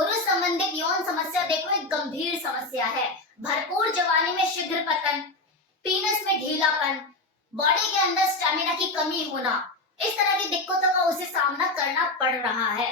पुरुष संबंधित यौन समस्या देखो एक गंभीर समस्या है। भरपूर जवानी में शीघ्र पतन, पीनस में ढीलापन, बॉडी के अंदर स्टेमिना की कमी होना, इस तरह की दिक्कतों का उसे सामना करना पड़ रहा है।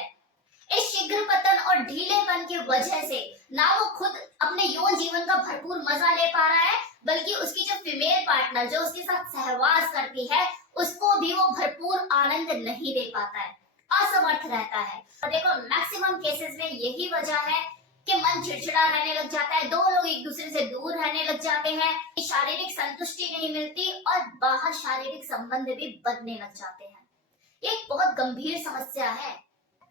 इस शीघ्र पतन और ढीलेपन की वजह से ना वो खुद अपने यौन जीवन का भरपूर मजा ले पा रहा है, बल्कि उसकी जो फीमेल पार्टनर जो उसके साथ सहवास करती है उसको भी वो भरपूर आनंद नहीं दे पाता है, असमर्थ रहता है। और देखो मैक्सिमम केसेस में यही वजह है कि मन चिड़चिड़ा रहने लग जाता है, दो लोग एक दूसरे से दूर रहने लग जाते हैं, शारीरिक संतुष्टि नहीं मिलती और बाहर शारीरिक संबंध भी बढ़ने लग जाते हैं। ये एक बहुत गंभीर समस्या है।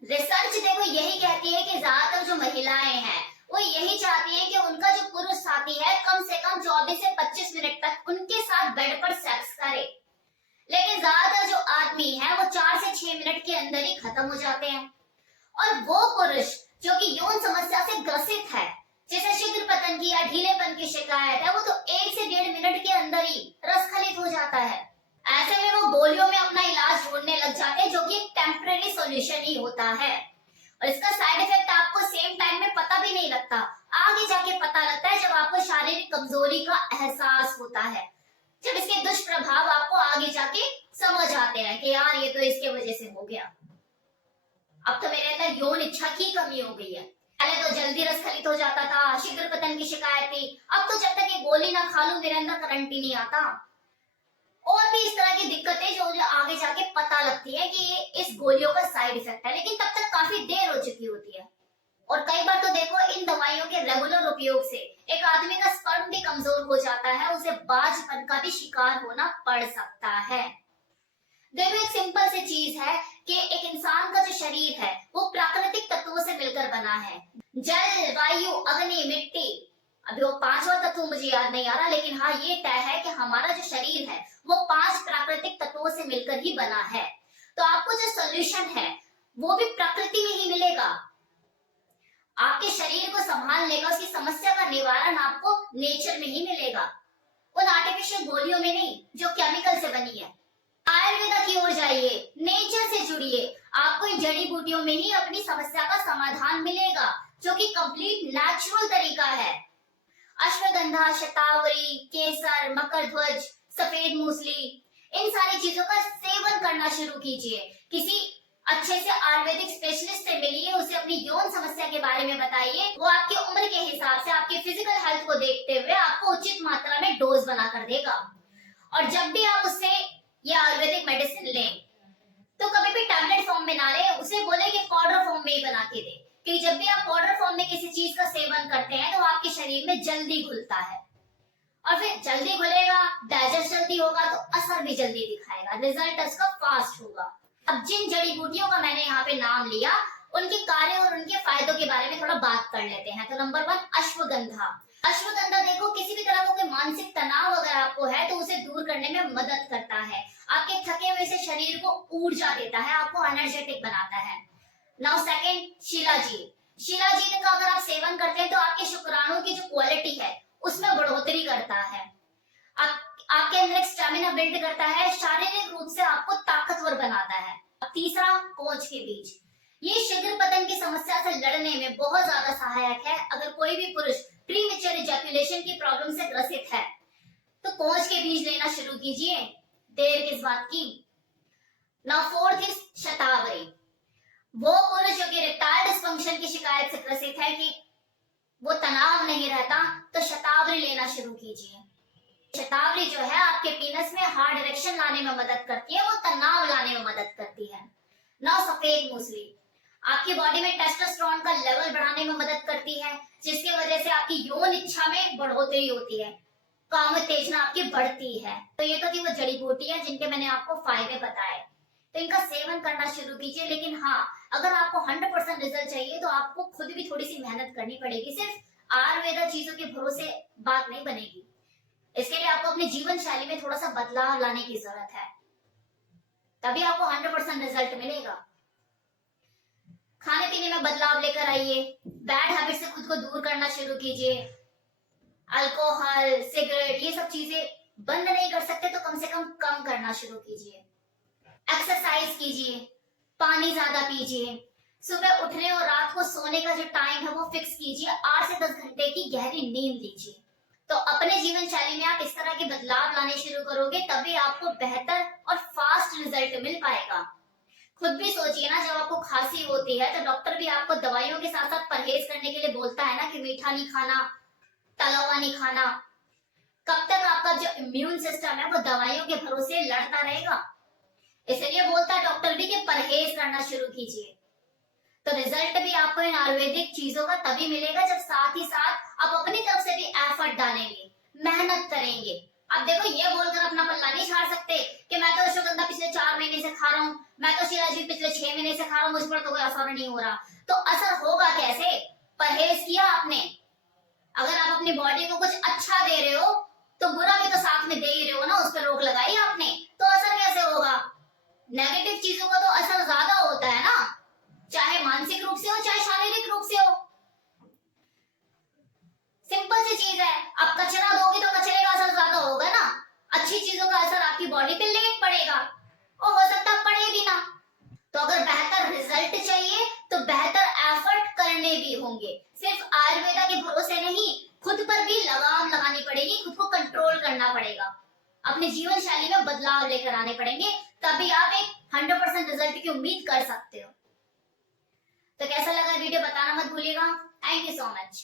रिसर्च देखो यही कहती है कि ज्यादातर जो महिलाएं हैं वो यही चाहती हैं कि उनका जो पुरुष साथी है कम से कम 24 से 25 मिनट तक उनके साथ बेड पर सेक्स करे, लेकिन ज्यादातर जो आदमी है वो 4 से 6 मिनट के अंदर ही खत्म हो जाते हैं। और वो पुरुष जो कि यौन समस्या से ग्रसित है, जैसे शीघ्र पतन की या ढीलेपन की शिकायत है, वो तो 1 से 1.5 मिनट के अंदर ही रसखलित हो जाता है। ऐसे में वो गोलियों में अपना इलाज ढूंढने लग जाते हैं, जो कि एक टेम्परेरी सॉल्यूशन ही होता है और इसका साइड इफेक्ट आपको सेम टाइम में पता भी नहीं लगता, आगे जाके पता लगता है जब आपको शारीरिक कमजोरी का एहसास होता है, जब इसके दुष्प्रभाव आपको आगे जाके समझ आते हैं कि यार ये तो इसके वजह से हो गया, अब तो मेरे अंदर यौन इच्छा की कमी हो गई है। पहले तो जल्दी रसखलित हो जाता था, शीघ्र पतन की शिकायत थी, अब तो जब तक ये गोली ना खा लूं मेरे अंदर करंट ही नहीं आता। और भी इस तरह की दिक्कतें जो आगे जाके पता लगती है कि ये इस गोलियों का साइड इफेक्ट है, लेकिन तब तक काफी देर हो चुकी होती है। और कई बार तो देखो इन दवाइयों के रेगुलर उपयोग से एक आदमी का स्पर्म भी कमजोर हो जाता है, उसे बाझपन का भी शिकार होना पड़ सकता है। देखो एक सिंपल सी चीज है कि एक इंसान का जो शरीर है वो प्राकृतिक तत्वों से मिलकर बना है, जल, वायु, अग्नि, मिट्टी। अभी वो 5वां तत्व मुझे याद नहीं आ रहा, लेकिन हाँ ये तय है कि हमारा जो शरीर है वो 5 प्राकृतिक तत्वों से मिलकर ही बना है। तो आपको जो सोल्यूशन है वो भी प्रकृति में ही मिलेगा, आपके शरीर को संभालने का, उसकी समस्या का निवारण आपको नेचर में ही मिलेगा, उन आर्टिफिशियल गोलियों में नहीं जो केमिकल से बनी है। आयुर्वेदा की ओर जाइए, नेचर से जुड़िए, आपको इन जड़ी बूटियों में ही अपनी समस्या का समाधान मिलेगा, जो कि कंप्लीट नेचुरल तरीका है। अश्वगंधा, शतावरी, केसर, मकरध्वज, सफेद मूसली, इन सारी चीजों का सेवन करना शुरू कीजिए। किसी अच्छे से आयुर्वेदिक स्पेशलिस्ट से मिलिए, उसे अपनी यौन समस्या के बारे में बताइए, वो आपकी उम्र के हिसाब से आपकी फिजिकल हेल्थ को देखते हुए आपको उचित मात्रा में डोज बना कर देगा। और जब भी आप उससे ये आयुर्वेदिक मेडिसिन लें तो कभी भी टैबलेट फॉर्म में ना लें, उसे बोले कि पाउडर फॉर्म में ही बना के दे, कि जब भी आप पाउडर फॉर्म में किसी चीज का सेवन करते हैं तो आपके शरीर में जल्दी घुलता है, और फिर जल्दी घुलेगा, डाइजेस्ट जल्दी होगा तो असर भी जल्दी दिखाएगा, रिजल्ट उसका फास्ट होगा। अब जिन जड़ी बूटियों का मैंने यहाँ पे नाम लिया उनके कार्य और उनके फायदों के बारे में थोड़ा बात कर लेते हैं। तो नंबर 1 अश्वगंधा। अश्वगंधा देखो किसी भी तरह का मानसिक तनाव अगर आपको है तो उसे दूर करने में मदद करता है, आपके थके हुए से शरीर को ऊर्जा देता है, आपको एनर्जेटिक बनाता है। Now second, shilajit. शिलाजीत का अगर आप सेवन करते हैं तो आपके शुक्राणु की जो क्वालिटी है उसमें बढ़ोतरी करता है, आपके अंदर एक स्टेमिना बिल्ड करता है, शारीरिक रूप से आपको ताकतवर बनाता है। अब तीसरा, कोंच के बीज। ये शीघ्र पतन की समस्या से लड़ने में बहुत ज्यादा सहायक है। अगर कोई भी पुरुष प्रीमेच्योर इजैकुलेशन की प्रॉब्लम से ग्रसित है तो कोंच के बीज लेना शुरू कीजिए, देर किस बात की। नाउ फोर्थ इज शतावरी। वो पुरुष जो कि इरेक्टाइल डिस्फंक्शन की शिकायत से ग्रसित है कि वो तनाव नहीं रहता, तो शतावरी लेना शुरू कीजिए। शतावरी जो है आपके पीनस में हार्ड इरेक्शन लाने में मदद करती है, वो तनाव लाने में मदद करती है। नाउ सफेद मूसली आपकी बॉडी में टेस्टोस्टेरोन का लेवल बढ़ाने में मदद करती है, जिसकी वजह से आपकी यौन इच्छा में बढ़ोतरी होती है, काम उत्तेजना आपकी बढ़ती है। तो ये तो थी वो जड़ी बूटी है जिनके मैंने आपको फायदे बताए, तो इनका सेवन करना शुरू कीजिए। लेकिन हाँ, अगर आपको 100% रिजल्ट चाहिए तो आपको खुद भी थोड़ी सी मेहनत करनी पड़ेगी, सिर्फ आयुर्वेदा चीजों के भरोसे बात नहीं बनेगी। इसके लिए आपको अपने जीवन शैली में थोड़ा सा बदलाव लाने की जरूरत है, तभी आपको 100% रिजल्ट मिलेगा। खाने पीने में बदलाव लेकर आइए, बैड हैबिट से खुद को दूर करना शुरू कीजिए। अल्कोहल, सिगरेट, ये सब चीजें बंद नहीं कर सकते तो कम से कम करना शुरू कीजिए। एक्सरसाइज कीजिए, पानी ज्यादा पीजिए, सुबह उठने और रात को सोने का जो टाइम है वो फिक्स कीजिए। 8 से 10 घंटे की गहरी नींद लीजिए। तो अपने जीवन शैली में आप इस तरह के बदलाव लाने शुरू करोगे, तभी आपको बेहतर और फास्ट रिजल्ट मिल पाएगा। खुद भी सोचिए ना, जब आपको खांसी होती है तो डॉक्टर भी आपको दवाइयों के साथ साथ परहेज करने के लिए बोलता है ना कि मीठा नहीं खाना, तला हुआ नहीं खाना। कब तक आपका जो इम्यून सिस्टम है वो दवाइयों के भरोसे लड़ता रहेगा? इसलिए बोलता है डॉक्टर भी कि परहेज करना शुरू कीजिए। तो रिजल्ट भी आपको इन आयुर्वेदिक चीजों का तभी मिलेगा जब साथ ही साथ आप अपनी तरफ से भी एफर्ट डालेंगे, मेहनत करेंगे। अब देखो, ये बोलकर अपना पल्ला नहीं झाड़ सकते कि मैं तो अश्वगंधा पिछले 4 महीने से खा रहा हूँ, मैं तो शिलाजीत पिछले 6 महीने से खा रहा हूँ, मुझ पर तो कोई असर नहीं हो रहा। तो असर होगा कैसे? परहेज किया आपने। अगर आप अपनी बॉडी को कुछ अच्छा दे रहे हो तो बुरा भी तो साथ में दे ही रहे हो ना, उस पर रोक लगाई आपने, तो असर कैसे होगा? नेगेटिव चीजों का तो असर ज्यादा होता है ना, चाहे मानसिक रूप से हो चाहे शारीरिक रूप से हो। सिंपल सी चीज है, आप कचरा दोगे तो कचरे का असर ज्यादा होगा ना। अच्छी चीजों का असर आपकी बॉडी पे लेट पड़ेगा, और हो सकता है पड़े भी ना। तो अगर बेहतर रिजल्ट चाहिए तो बेहतर एफर्ट करने भी होंगे। सिर्फ आयुर्वेदा के भरोसे नहीं, खुद पर भी लगाम लगानी पड़ेगी, खुद को कंट्रोल करना पड़ेगा, अपने जीवन शैली में बदलाव लेकर आने पड़ेंगे, तभी आप एक 100% रिजल्ट की उम्मीद कर सकते हो। तो कैसा लगा वीडियो बताना मत भूलिएगा। Thank you so much.